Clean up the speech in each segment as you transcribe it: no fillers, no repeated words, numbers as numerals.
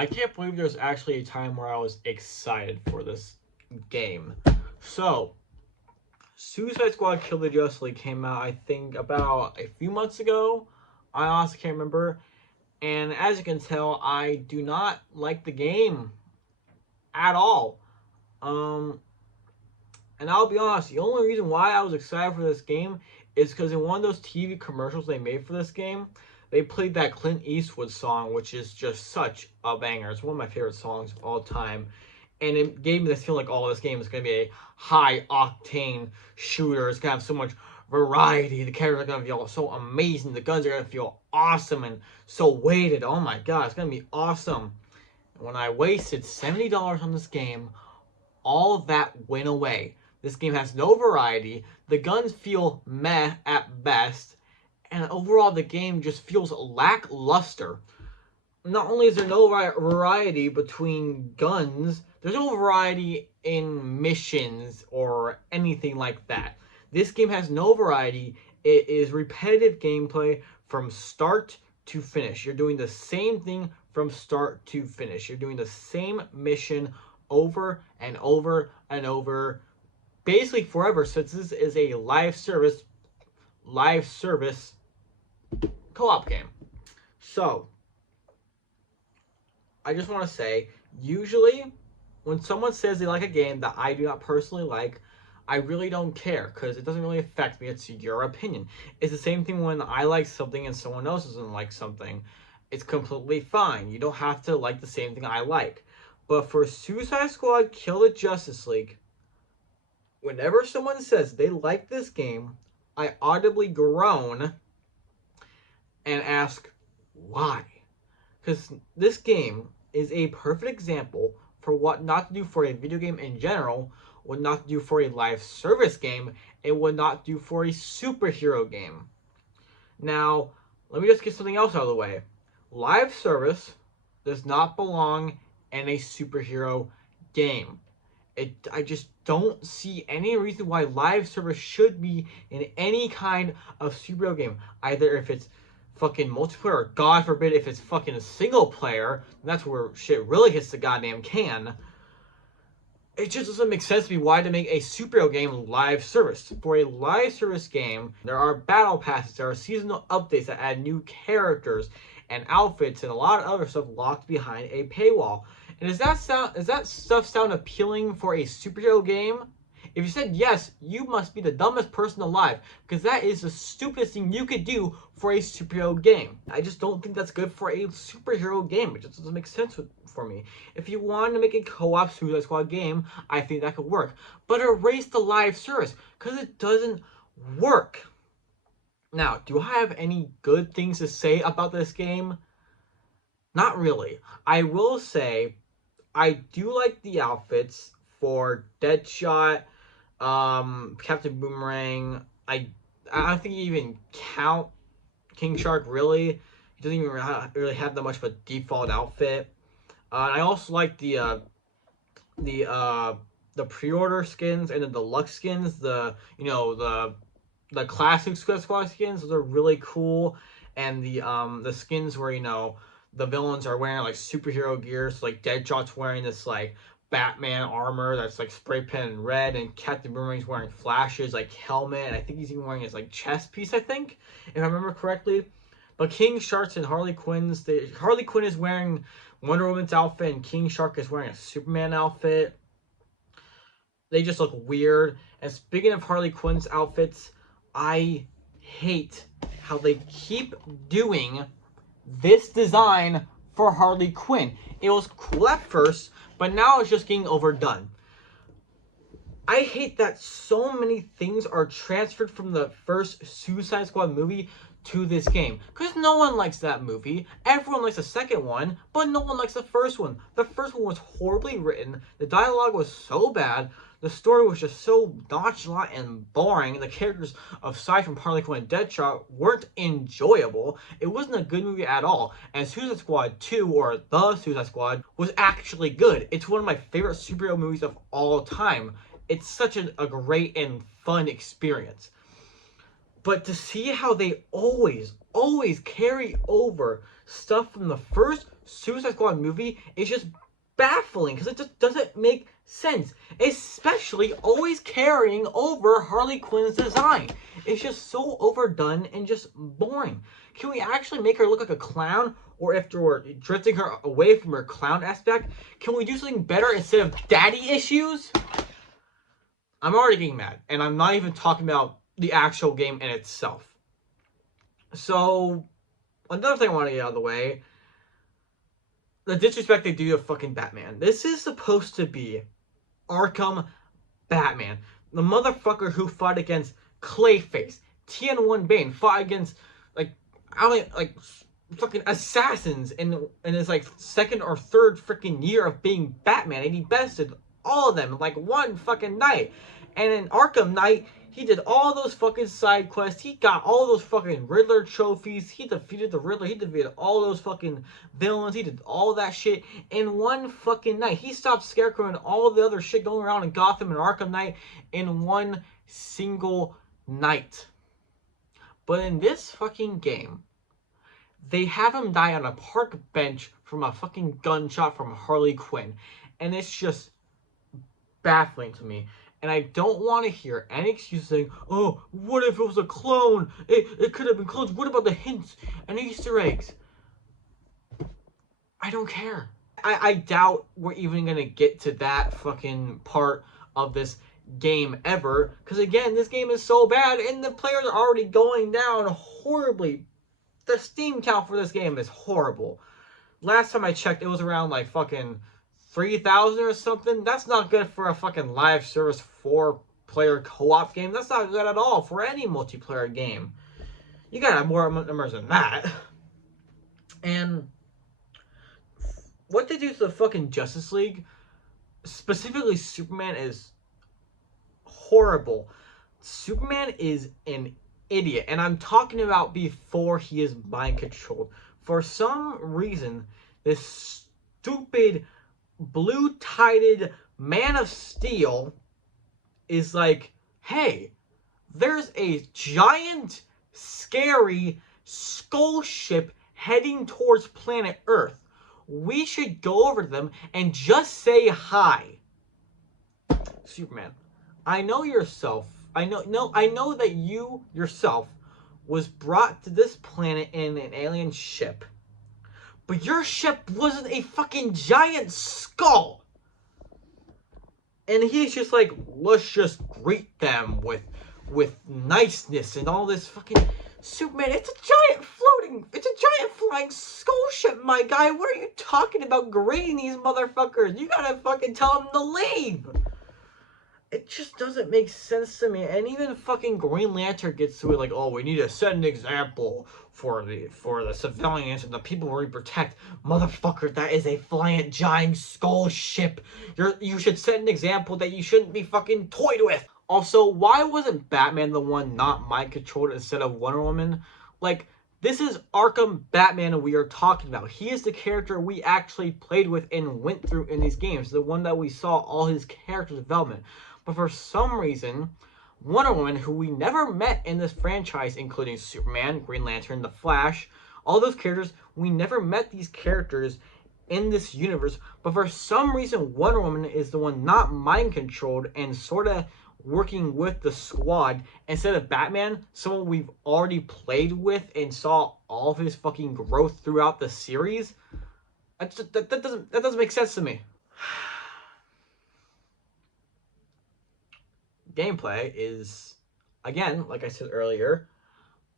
I can't believe there's actually a time where I was excited for this game. So, Suicide Squad Kill the Justice League came out, I think, about a few months ago. I honestly can't remember. And as you can tell, I do not like the game at all. Um, and I'll be honest, the only reason why I was excited for this game is because in one of those TV commercials they made for this game, they played that Clint Eastwood song, which is just such a banger. It's one of my favorite songs of all time. And it gave me this feeling like, oh, this game is going to be a high octane shooter. It's going to have so much variety. The characters are going to feel so amazing. The guns are going to feel awesome and so weighted. Oh my god, it's going to be awesome. And when I wasted $70 on this game, all of that went away. This game has no variety. The guns feel meh at best. And overall, the game just feels lackluster. Not only is there no variety between guns, there's no variety in missions or anything like that. This game has no variety. It is repetitive gameplay from start to finish. You're doing the same thing from start to finish. You're doing the same mission over and over and over, basically forever, since this is a live service co-op game. So, I just want to say, usually, when someone says they like a game that I do not personally like, I really don't care, because it doesn't really affect me. It's your opinion. It's the same thing when I like something and someone else doesn't like something. It's completely fine. You don't have to like the same thing I like. But for Suicide Squad Kill the Justice League, whenever someone says they like this game, I audibly groan and ask, why? Because this game is a perfect example for what not to do for a video game in general, what not to do for a live service game, and what not to do for a superhero game. Now, let me just get something else out of the way. Live service does not belong in a superhero game. I just don't see any reason why live service should be in any kind of superhero game. Either if it's fucking multiplayer, or God forbid if it's fucking single player, that's where shit really hits the goddamn can. It just doesn't make sense to me why to make a superhero game live service. For a live service game, there are battle passes, there are seasonal updates that add new characters and outfits and a lot of other stuff locked behind a paywall. And does that stuff sound appealing for a superhero game? If you said yes, you must be the dumbest person alive, because that is the stupidest thing you could do for a superhero game. I just don't think that's good for a superhero game. It just doesn't make sense for me. If you wanted to make a co-op Suicide Squad game, I think that could work. But erase the live service, because it doesn't work. Now, do I have any good things to say about this game? Not really. I will say, I do like the outfits for Deadshot, Captain Boomerang. I don't think you even count King Shark, really. He doesn't even really have that much of a default outfit. And I also like the pre-order skins and the deluxe skins. The classic Squad skins. Those are really cool. And the skins where the villains are wearing like superhero gear. So like Deadshot's wearing this like Batman armor that's like spray painted red, and Captain Boomerang's wearing Flash's like helmet, and I think he's even wearing his like chest piece, I think, if I remember correctly. But King Shark's and Harley Quinn is wearing Wonder Woman's outfit, and King Shark is wearing a Superman outfit. They just look weird. And speaking of Harley Quinn's outfits, I hate how they keep doing this design for Harley Quinn. It was cool at first, but now it's just getting overdone. I hate that so many things are transferred from the first Suicide Squad movie to this game. Because no one likes that movie. Everyone likes the second one, but no one likes the first one. The first one was horribly written. The dialogue was so bad. The story was just so nonchalant and boring. The characters, aside from Harley Quinn and Deadshot, weren't enjoyable. It wasn't a good movie at all. And Suicide Squad 2, or The Suicide Squad, was actually good. It's one of my favorite superhero movies of all time. It's such a great and fun experience. But to see how they always carry over stuff from the first Suicide Squad movie is just baffling because it just doesn't make sense. Especially always carrying over Harley Quinn's design. It's just so overdone and just boring. Can we actually make her look like a clown? Or if we're drifting her away from her clown aspect, can we do something better instead of daddy issues? I'm already getting mad, and I'm not even talking about the actual game in itself. So, another thing I want to get out of the way, the disrespect they do to fucking Batman. This is supposed to be Arkham Batman. The motherfucker who fought against Clayface, TN1 Bane, fought against, like, I don't like, fucking assassins in his, like, second or third freaking year of being Batman, and he bested all of them in, like, one fucking night. And in Arkham Knight, he did all those fucking side quests. He got all those fucking Riddler trophies. He defeated the Riddler. He defeated all those fucking villains. He did all that shit in one fucking night. He stopped Scarecrow and all the other shit going around in Gotham and Arkham Knight in one single night. But in this fucking game, they have him die on a park bench from a fucking gunshot from Harley Quinn. And it's just baffling to me. And I don't want to hear any excuses saying, oh, what if it was a clone? It could have been clones. What about the hints and Easter eggs? I don't care. I doubt we're even going to get to that fucking part of this game ever. Because again, this game is so bad and the players are already going down horribly. The Steam count for this game is horrible. Last time I checked, it was around like fucking 3,000 or something. That's not good for a fucking live service 4-player co-op game. That's not good at all for any multiplayer game. You gotta have more numbers than that. And what they do to the fucking Justice League, specifically Superman, is horrible. Superman is an idiot. And I'm talking about before he is mind controlled. For some reason, this stupid blue-tided Man of Steel is like, hey, there's a giant, scary skull ship heading towards planet Earth. We should go over to them and just say hi. Superman, I know that you yourself was brought to this planet in an alien ship. But your ship wasn't a fucking giant skull. And he's just like, let's just greet them with niceness and all this fucking... Superman, it's a giant flying skull ship, my guy. What are you talking about greeting these motherfuckers? You gotta fucking tell them to leave. It just doesn't make sense to me. And even fucking Green Lantern gets to it like, oh, we need to set an example for the civilians and the people we protect. Motherfucker, that is a flying giant skull ship. You should set an example that you shouldn't be fucking toyed with. Also, why wasn't Batman the one not mind controlled instead of Wonder Woman? Like, this is Arkham Batman we are talking about. He is the character we actually played with and went through in these games. The one that we saw all his character development. But for some reason, Wonder Woman, who we never met in this franchise, including Superman, Green Lantern, The Flash, all those characters, we never met these characters in this universe. But for some reason, Wonder Woman is the one not mind-controlled and sort of working with the squad instead of Batman, someone we've already played with and saw all of his fucking growth throughout the series. That doesn't make sense to me. Gameplay is, again, like I said earlier,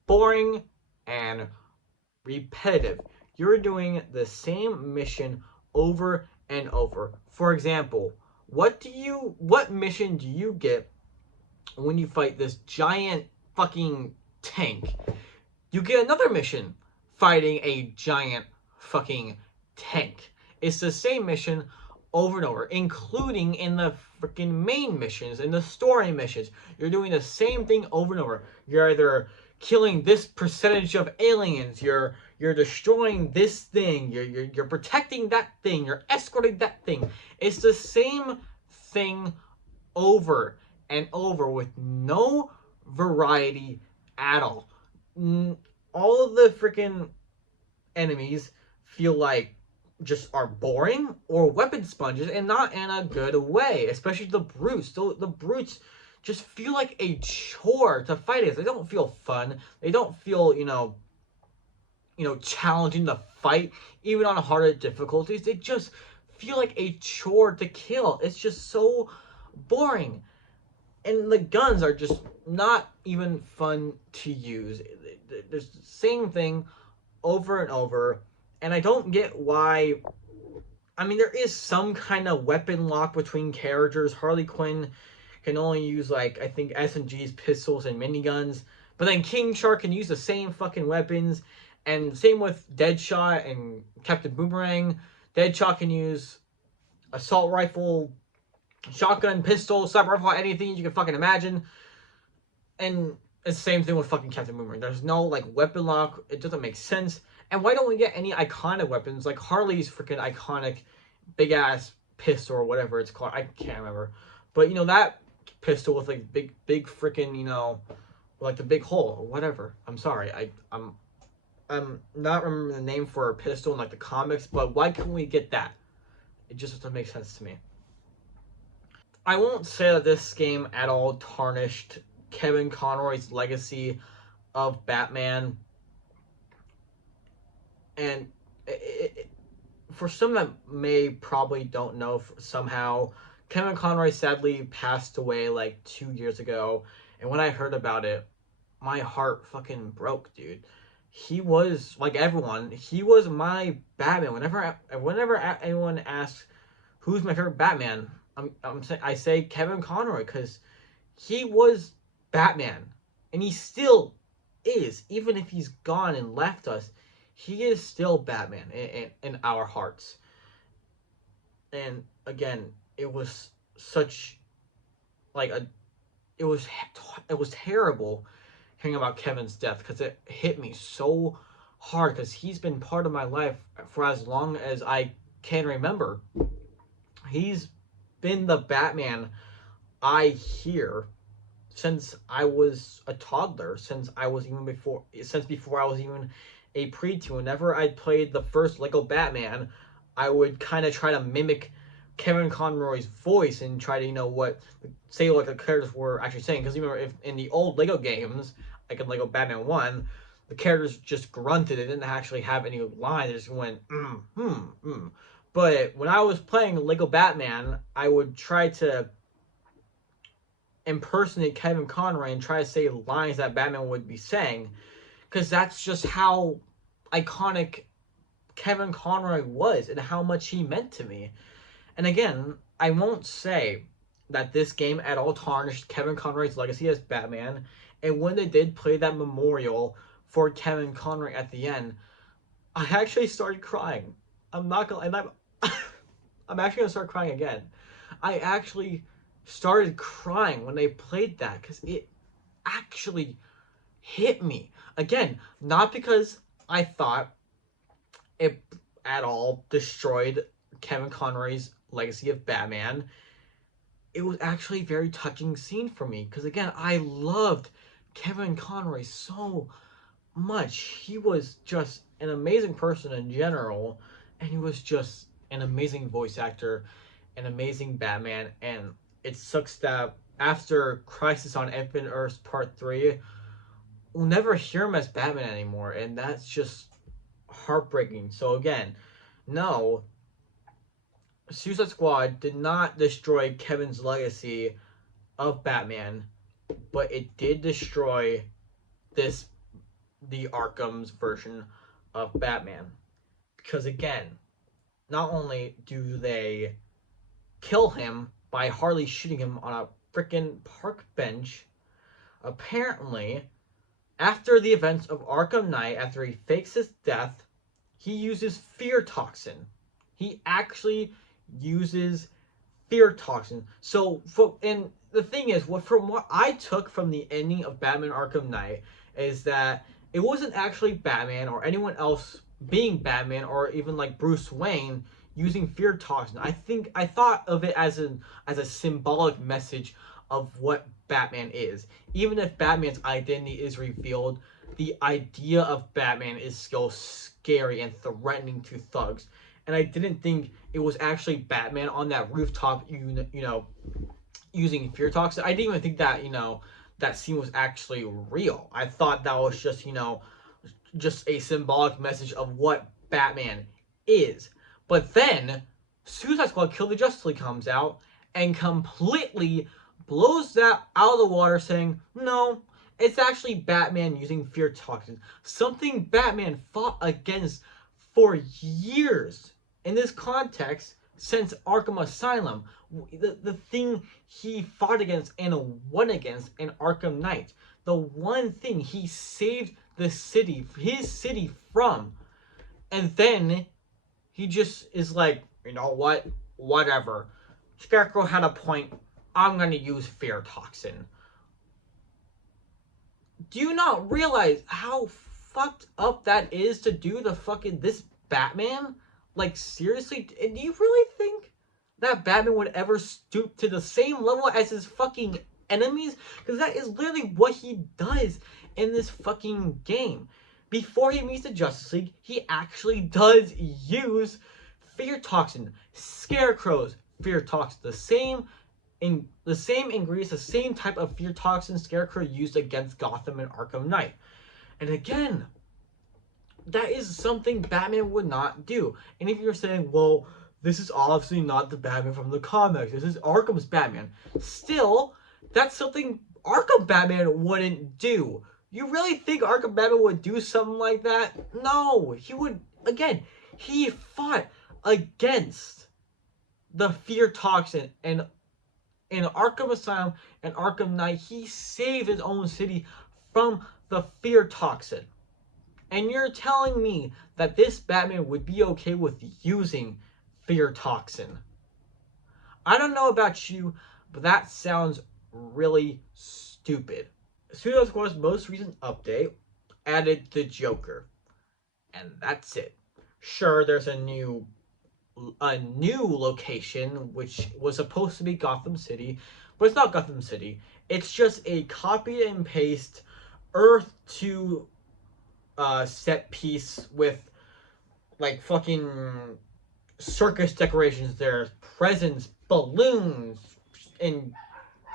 boring and repetitive. You're doing the same mission over and over. For example, what mission do you get when you fight this giant fucking tank? You get another mission fighting a giant fucking tank. It's the same mission over and over, including in the freaking main missions, in the story missions. You're doing the same thing over and over. You're either killing this percentage of aliens, you're destroying this thing, you're protecting that thing, you're escorting that thing. It's the same thing over and over with no variety at all. All of the freaking enemies feel like just are boring or weapon sponges, and not in a good way. Especially the brutes. The brutes just feel like a chore to fight against. They don't feel fun. They don't feel challenging to fight, even on harder difficulties. They just feel like a chore to kill. It's just so boring. And the guns are just not even fun to use. There's the same thing over and over. And I don't get why. I mean, there is some kind of weapon lock between characters. Harley Quinn can only use, like, I think SMGs, pistols, and miniguns. But then King Shark can use the same fucking weapons. And same with Deadshot and Captain Boomerang. Deadshot can use assault rifle, shotgun, pistol, sniper rifle, anything you can fucking imagine. And it's the same thing with fucking Captain Boomerang. There's no, like, weapon lock. It doesn't make sense. And why don't we get any iconic weapons? Like Harley's freaking iconic big ass pistol or whatever it's called. I can't remember. But that pistol with like big freaking, like the big hole or whatever. I'm sorry. I'm not remembering the name for a pistol in like the comics, but why can't we get that? It just doesn't make sense to me. I won't say that this game at all tarnished Kevin Conroy's legacy of Batman. And for some that may probably don't know, somehow Kevin Conroy sadly passed away like 2 years ago. And when I heard about it, my heart fucking broke, dude. He was, like everyone, he was my Batman. Whenever anyone asks who's my favorite Batman, I say Kevin Conroy, because he was Batman, and he still is. Even if he's gone and left us, he is still Batman in our hearts. And again, it was such like it was terrible hearing about Kevin's death, because it hit me so hard, because he's been part of my life for as long as I can remember. He's been the Batman I hear since I was a toddler, since before I was even a preteen. Whenever I played the first Lego Batman, I would kind of try to mimic Kevin Conroy's voice and try to say what the characters were actually saying. Because remember, if in the old Lego games, like in Lego Batman 1, the characters just grunted. They didn't actually have any lines. They just went But when I was playing Lego Batman, I would try to impersonate Kevin Conroy and try to say lines that Batman would be saying, because that's just how iconic Kevin Conroy was and how much he meant to me. And again, I won't say that this game at all tarnished Kevin Conroy's legacy as Batman. And when they did play that memorial for Kevin Conroy at the end, I actually started crying. I'm not gonna, and I'm actually gonna start crying again. I actually started crying when they played that, because it actually hit me. Again, not because I thought it at all destroyed Kevin Conroy's legacy of Batman. It was actually a very touching scene for me, because again, I loved Kevin Conroy so much. He was just an amazing person in general, and he was just an amazing voice actor, an amazing Batman. And it sucks that after Crisis on Infinite Earths Part 3, we'll never hear him as Batman anymore, and that's just heartbreaking. So again, no, Suicide Squad did not destroy Kevin's legacy of Batman, but it did destroy the Arkham's version of Batman. Because again, not only do they kill him by Harley shooting him on a freaking park bench, apparently, after the events of Arkham Knight, after he fakes his death, he uses fear toxin. He actually uses fear toxin. So, and the thing is, from what I took from the ending of Batman Arkham Knight, is that it wasn't actually Batman or anyone else being Batman, or even like Bruce Wayne using fear toxin. I thought of it as a symbolic message of what Batman is. Even if Batman's identity is revealed, the idea of Batman is still scary and threatening to thugs. and I didn't think it was actually Batman on that rooftop, using fear toxin. I didn't even think that, that scene was actually real. I thought that was just, just a symbolic message of what Batman is. But then Suicide Squad Kill the Justice League comes out and completely blows that out of the water, saying, no, it's actually Batman using fear toxin. Something Batman fought against for years in this context since Arkham Asylum. The thing he fought against and won against in Arkham Knight. The one thing he saved his city from. And then he just is like, you know what? Whatever. Scarecrow had a point. I'm gonna use fear toxin. Do you not realize how fucked up that is to do to fucking this Batman? Like, seriously? Do you really think that Batman would ever stoop to the same level as his fucking enemies? Because that is literally what he does in this fucking game. Before he meets the Justice League, he actually does use fear toxin. Scarecrow's fear toxin. The same ingredients, the same type of fear toxin Scarecrow used against Gotham in Arkham Knight. And again, that is something Batman would not do. And if you're saying, well, this is obviously not the Batman from the comics, this is Arkham's Batman, still, that's something Arkham Batman wouldn't do. You really think Arkham Batman would do something like that? No, he would, again, he fought against the fear toxin, and in Arkham Asylum and Arkham Knight, he saved his own city from the fear toxin. And you're telling me that this Batman would be okay with using fear toxin? I don't know about you, but that sounds really stupid. Suicide Squad's most recent update added the Joker, and that's it. Sure, there's a new location, which was supposed to be Gotham City, but it's not Gotham City. It's just a copy and paste Earth 2 set piece with like fucking circus decorations there, presents, balloons, and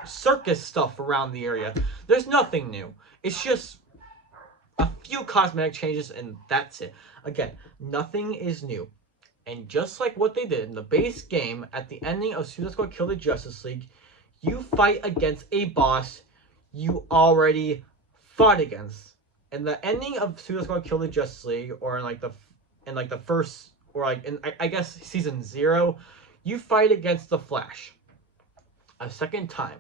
circus stuff around the area. There's nothing new. It's just a few cosmetic changes, and that's it. Again, nothing is new. And just like what they did in the base game, at the ending of Suicide Squad Kill the Justice League, you fight against a boss you already fought against. And the ending of Suicide Squad Kill the Justice League, or in the first, or like in I guess season 0, you fight against the Flash a second time.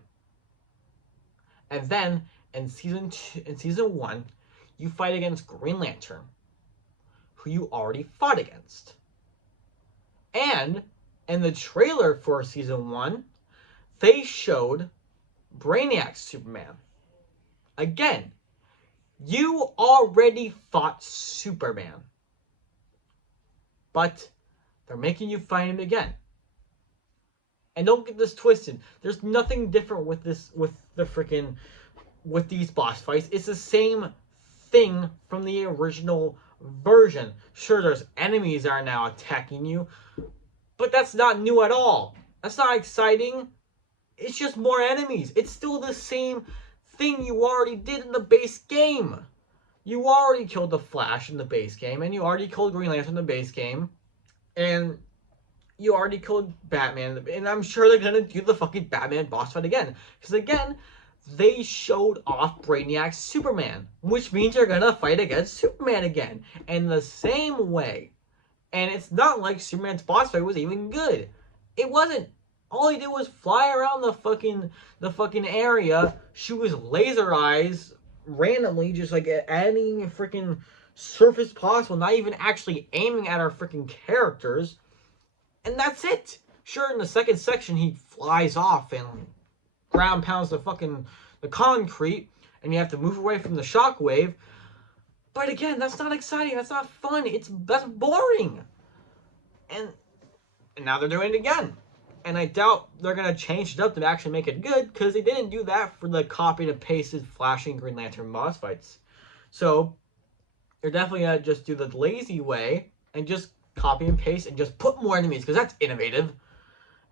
And then in season 1, you fight against Green Lantern, who you already fought against. And in the trailer for season 1, they showed Brainiac's Superman. Again, you already fought Superman, but they're making you fight him again. And don't get this twisted. There's nothing different with these boss fights. It's the same thing from the original version. Sure, there's enemies that are now attacking you, but that's not new at all. That's not exciting. It's just more enemies. It's still the same thing you already did in the base game. You already killed the Flash in the base game, and you already killed Green Lantern in the base game, and you already killed Batman, and I'm sure they're gonna do the fucking Batman boss fight again. Because again, they showed off Brainiac's Superman, which means you're gonna fight against Superman again. In the same way. And it's not like Superman's boss fight was even good. It wasn't. All he did was fly around the fucking area, shoot his laser eyes randomly, just like at any freaking surface possible, not even actually aiming at our freaking characters. And that's it. Sure, in the second section, he flies off and ground pounds the concrete, and you have to move away from the shockwave. But again, that's not exciting. That's not fun. That's boring. And now they're doing it again. And I doubt they're going to change it up to actually make it good, because they didn't do that for the copy and pasted Flash and Green Lantern boss fights. So they're definitely going to just do the lazy way and just copy and paste and just put more enemies because that's innovative.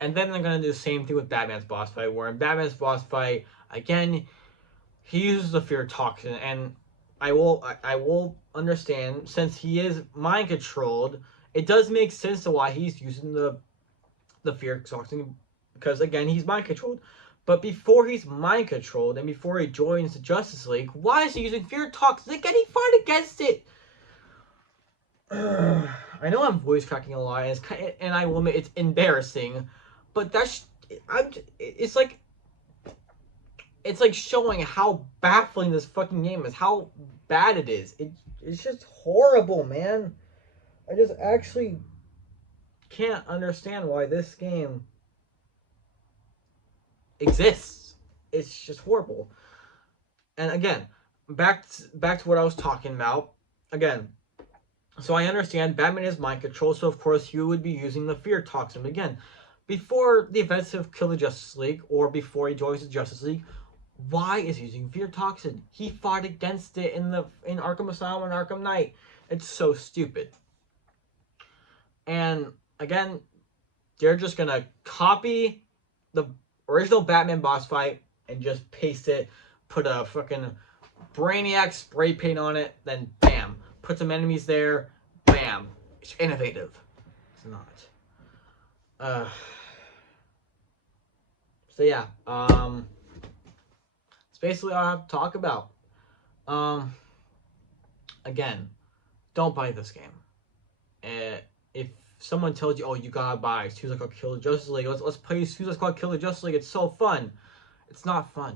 And then they're gonna do the same thing with Batman's boss fight, where in Batman's boss fight, again, he uses the fear toxin, and I will understand, since he is mind controlled, it does make sense to why he's using the fear toxin, because again, he's mind controlled. But before he's mind controlled and before he joins the Justice League, why is he using fear toxin? Again, he fought against it. I know I'm voice cracking a lot, and I will admit it's embarrassing, but it's like showing how baffling this fucking game is, how bad it is. It's just horrible, man. I just actually can't understand why this game exists. It's just horrible. And again, back to what I was talking about. Again, so I understand Batman is mind control, so of course he would be using the fear toxin. Again, before the events of Kill the Justice League, or before he joins the Justice League, why is he using fear toxin? He fought against it in Arkham Asylum and Arkham Knight. It's so stupid. And again, they're just gonna copy the original Batman boss fight and just paste it, put a fucking Brainiac spray paint on it, then bam, put some enemies there, bam. It's innovative. It's not. So yeah, it's basically all I have to talk about. Again, don't buy this game. If someone tells you, oh, you gotta buy Suicide Squad Kill the Justice League, let's play Suicide Squad Kill the Justice League, it's so fun. It's not fun.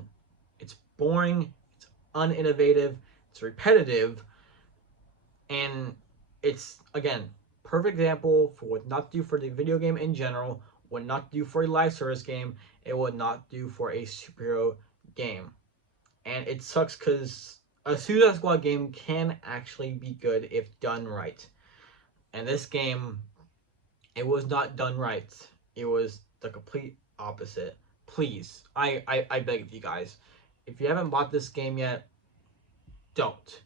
It's boring, it's uninnovative, it's repetitive, and it's, again, perfect example for what not to do for the video game in general, what not to do for a live service game, it would not do for a superhero game. And it sucks because a Suicide Squad game can actually be good if done right. And this game, it was not done right. It was the complete opposite. Please, I beg of you guys, if you haven't bought this game yet, don't.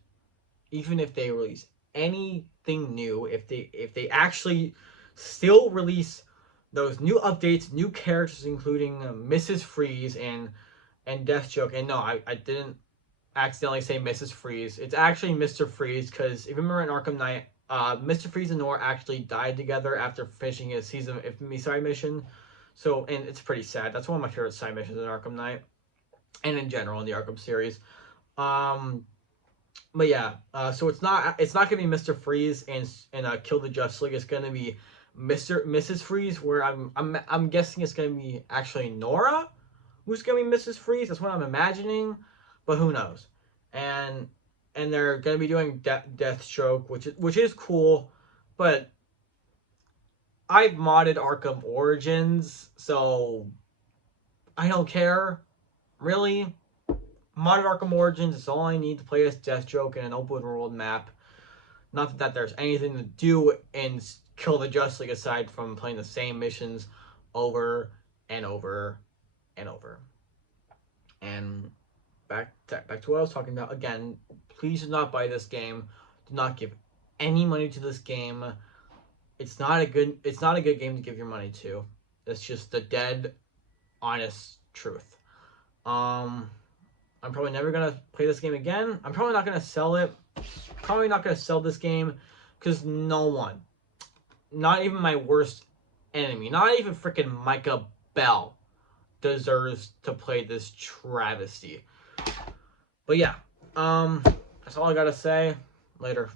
Even if they release anything new, if they actually still release those new updates, new characters, including Mrs. Freeze and Deathstroke. And no, I didn't accidentally say Mrs. Freeze. It's actually Mr. Freeze, because if you remember in Arkham Knight, Mr. Freeze and Nora actually died together after finishing his season of Infamy side mission. So, and it's pretty sad. That's one of my favorite side missions in Arkham Knight, and in general in the Arkham series. But yeah, so it's not gonna be Mr. Freeze and Kill the Justice League. It's gonna be Mrs. Freeze, where I'm guessing it's gonna be actually Nora who's gonna be Mrs. Freeze. That's what I'm imagining, but who knows? And they're gonna be doing Deathstroke, which is cool, but I've modded Arkham Origins, so I don't care, really. Modded Arkham Origins is all I need to play as Deathstroke in an open world map. Not that there's anything to do in Kill the Justice League aside from playing the same missions over and over and over. And back to what I was talking about. Again, please do not buy this game. Do not give any money to this game. It's not a good game to give your money to. It's just the dead, honest truth. I'm probably never gonna play this game again. I'm probably not gonna sell it. Probably not gonna sell this game because no one, not even my worst enemy, not even freaking Micah Bell, deserves to play this travesty. But yeah, that's all I gotta say. Later.